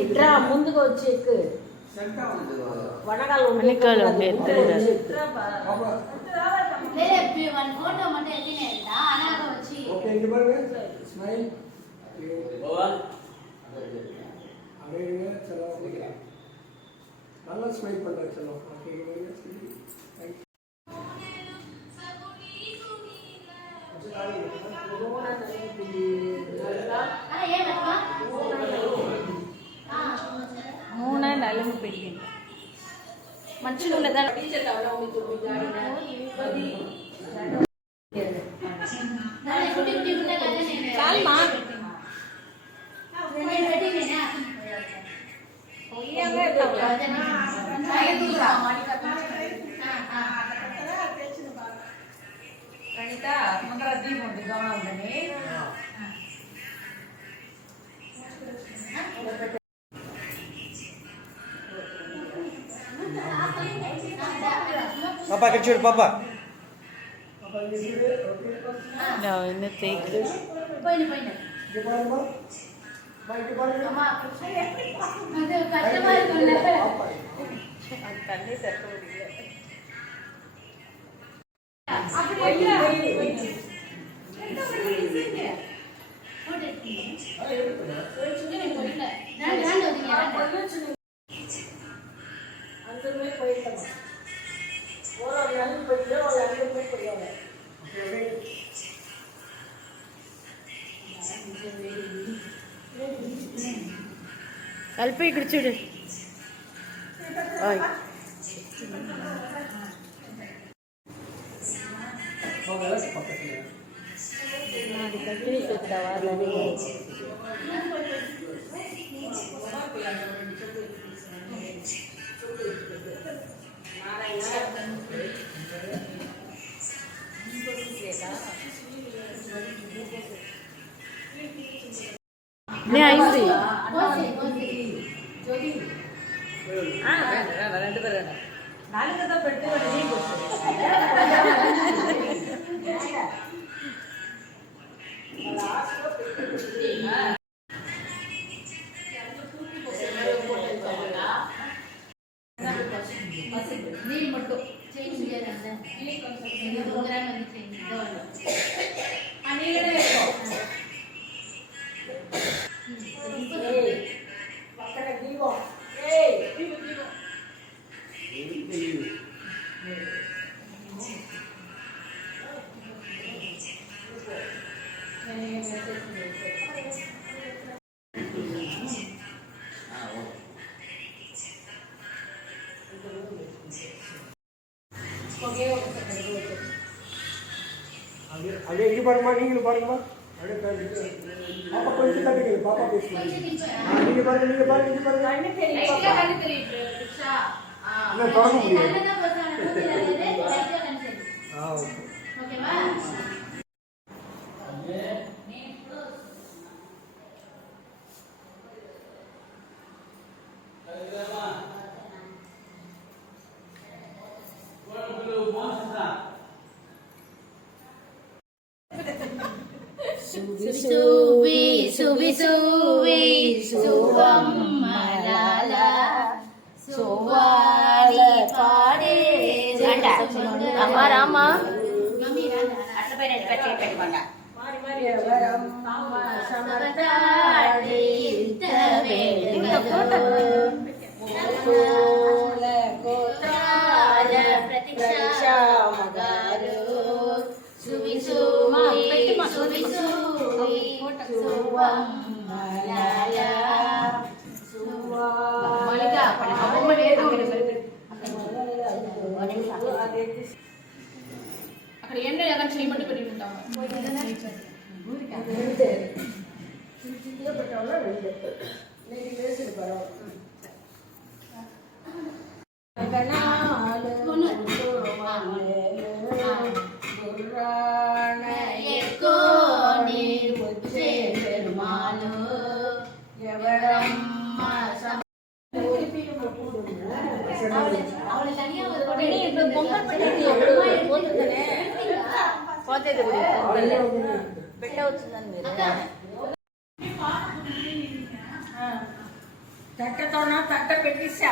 ఇట్రా ముందుకు వచ్చి ఎక్కు వనగాలు स्माइल पड़ रहा है चलो నలుగు పెట్టి మంచిగా ఉన్నదా చాలమా కణిత ముందర దీపం ఉంది గౌరవం ఉందని पापा के छोड़ पापा no in the take పోయిన పోయిన ये बार मां बाइक के बारे में అమ్మా అదే కష్టమై కొన్నలే తల్లి తట్టుడిలే అప్పుడు ఎట్లా ఎంత మంది ఇసింది ఓడెట్టి నేను కొన్న நான் நான் ఒదిగా అందరూ పోయిటమా ఓరా నన్ను పోయిలే వాళ్ళ అందరూ పోయారు కలిపి ఇక్కడ చూడు నాది కట్టి చూద్దావా నే అయింది నాలుగదో పెట్టి ನೀರು ಮಟ್ಟು ಚೇಂಜ್ ಇಲ್ಲಿ ಪ್ರೋಗ್ರಾಮ್ ಅಲ್ಲಿ ಚೇಂಜ್ ಆ ನೀರೇ పక్కన దీపం ఏయ్ దీపం अरे ये बार मां नहीं बार मां अरे पापा कोई चिंता नहीं पापा कुछ नहीं हां ये बार लाइट का खाली तेरी रिक्शा मैं थोड़ा मुझे ना बता ना तेरा दे लाइट का खाली हां ओके बा Subi subi subi subam malala suwali pade ganda amma rama mami rama atla pere kacche pettukonda mari mari varam amma samatadi tavelu mukula kotara pratiksha magaru subi subi subi subi suvam malala malika avamma ledu అక్కడ ఎండ ఎక్కడ చేయమంటే పెట్టి ఉంటాము சின்ன பெற்றவங்க 2 இன்னைக்கு பேசுது பரவாயில்ல తట్టతోనా తట్ట పెట్టిస్తా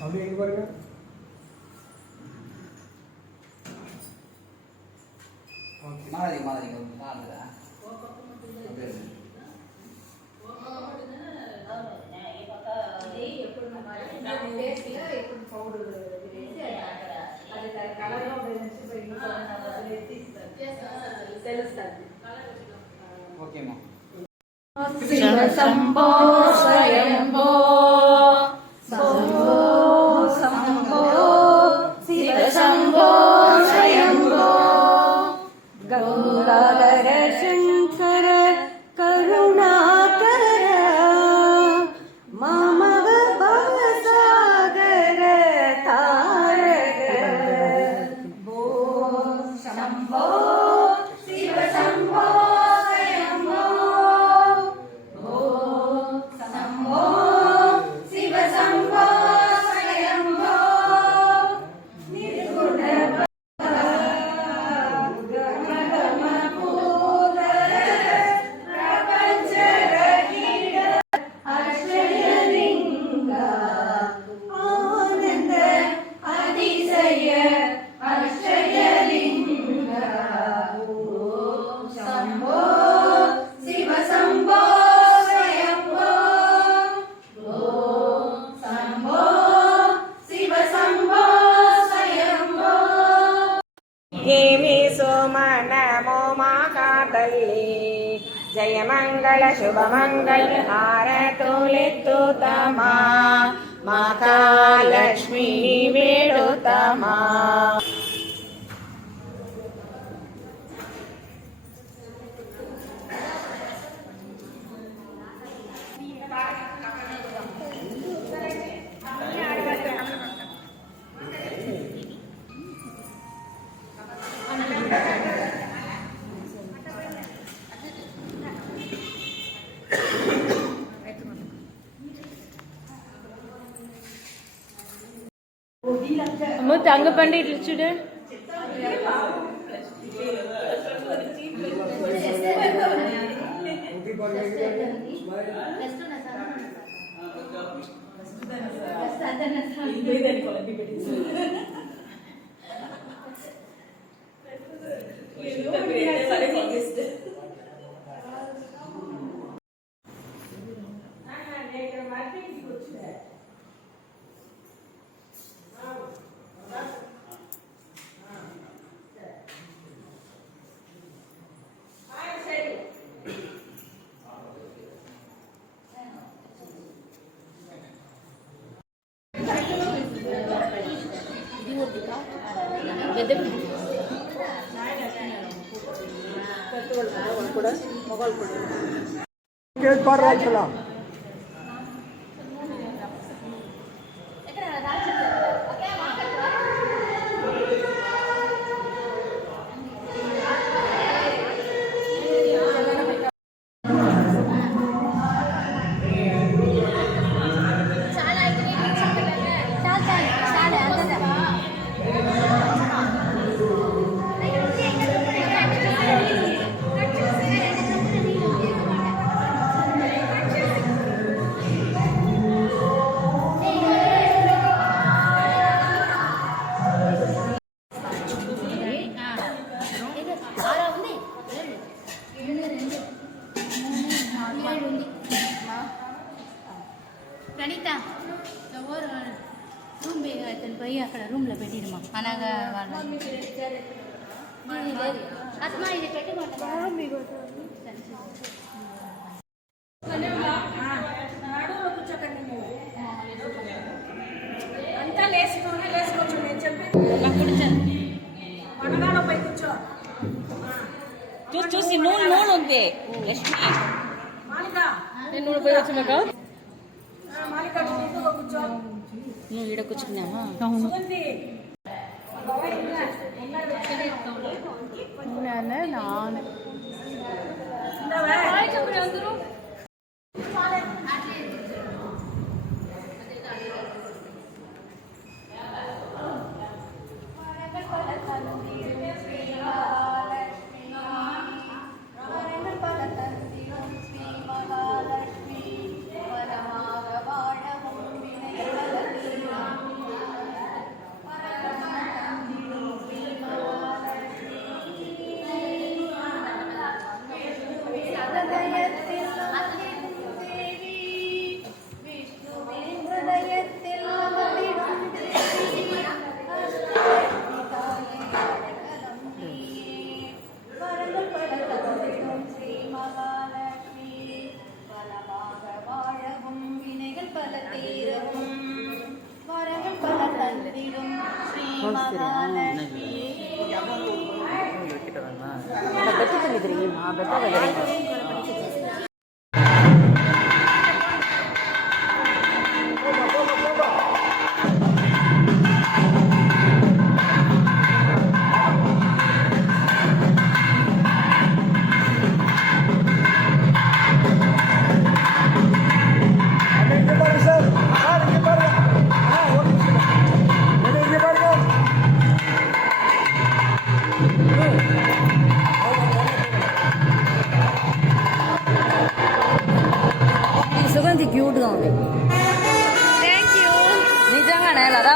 அப்படியே எங்க பாருங்க மாதிரி மாதிரி மாறுதா ఓకేమా శంభో స్వయంభో శంభో శంభో శివ శంభో స్వయంభో గంగాధర శంకర కరుణాకర మామవ భవసాగర తారక భో శంభో శివ శంభో స్వయంభో భో శంభో శివ శంభో స్వయంభో నిర్గుణ జయమంగళ శుభమంగళ హారతులెత్తుతమా మహాలక్ష్మి వేడుతమా தங்க பண்ணிட்டு சுடு பாடுறாங்களா ప్రణీత ఎవరు రూమ్ అతను పోయి అక్కడ రూమ్లో పెట్టిడమ్మా అనగా వాళ్ళ అత్మా ఇది పెట్టుకుంటా నడువులో కూర్చోకండి అంతా లేసుకోవచ్చు నేను చెప్పి మనగాడ పోయి కూర్చో చూసి నూనె ఉంది లక్ష్మి మాలిక నూనె పోయి వచ్చినాక మాలిక నువ్వు కూర్చో నువ్వు ఈడ కూర్చున్నావా సుగంధి பெட்டு தெரியுமா பெட்டை సుగంధి క్యూట్గా ఉంది నిజంగానే లదా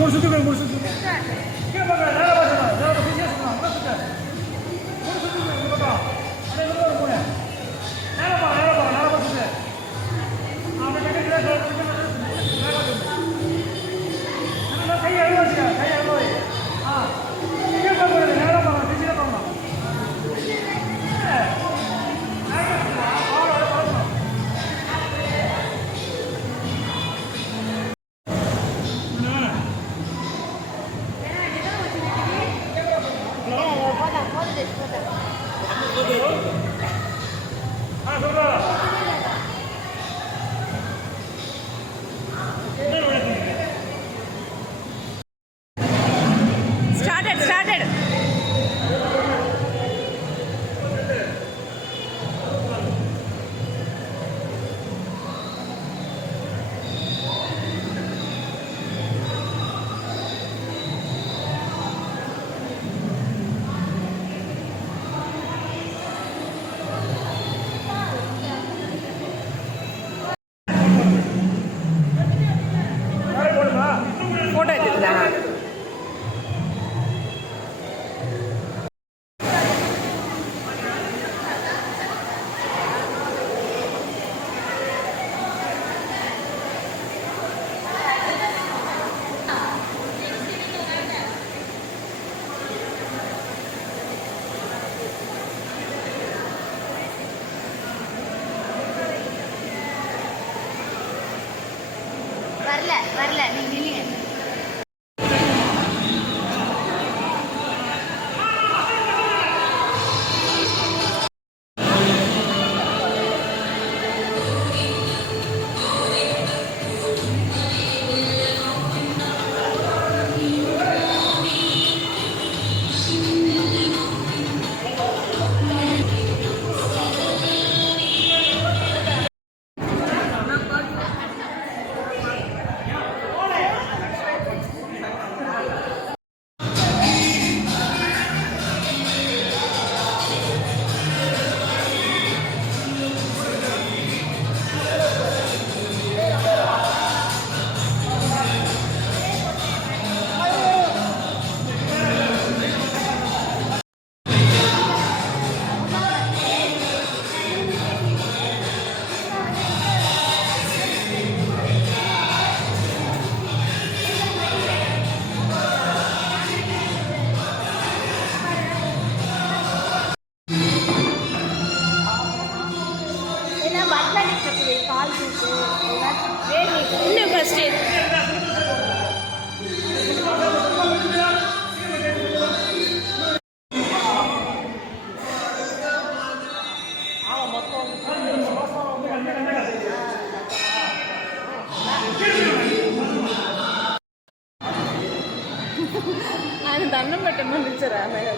மூணு சுத்து மூணு சுத்து கீழே பார்க்க நேரம் பார்க்கணும் நேரம் பார்த்து சொல்லலாம் மூணு சுத்து இந்த பக்கம் அதே மாதிரி ஒரு மூணு நேரம் பார்த்து அவன் கை அழுவ வச்சுக்க கை அழுவ கீழே பார்க்கறது நேரம் பார்க்கணும் திருச்சியில் பார்க்கணும் Started. Photo எடுத்துக்கிறா வரல நீங்க நில்லுங்க இன்னும் ஃபர்ஸ்ட் ఆయన దండం పెట్టమని ఇచ్చారా అన్నయ్య